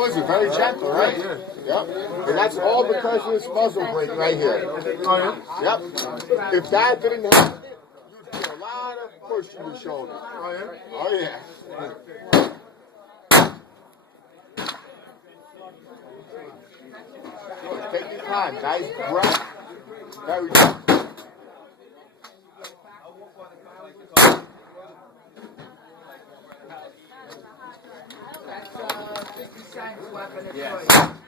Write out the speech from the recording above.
was it? Very gentle, right? Yep. And that's all because of this muzzle brake right here. Oh, yeah? Yep. If that didn't happen, you'd feel a lot of push in your shoulder. Oh, yeah? Oh, yeah. Good. Take your time. Nice breath. Very good. That's 50 cents weapon of choice.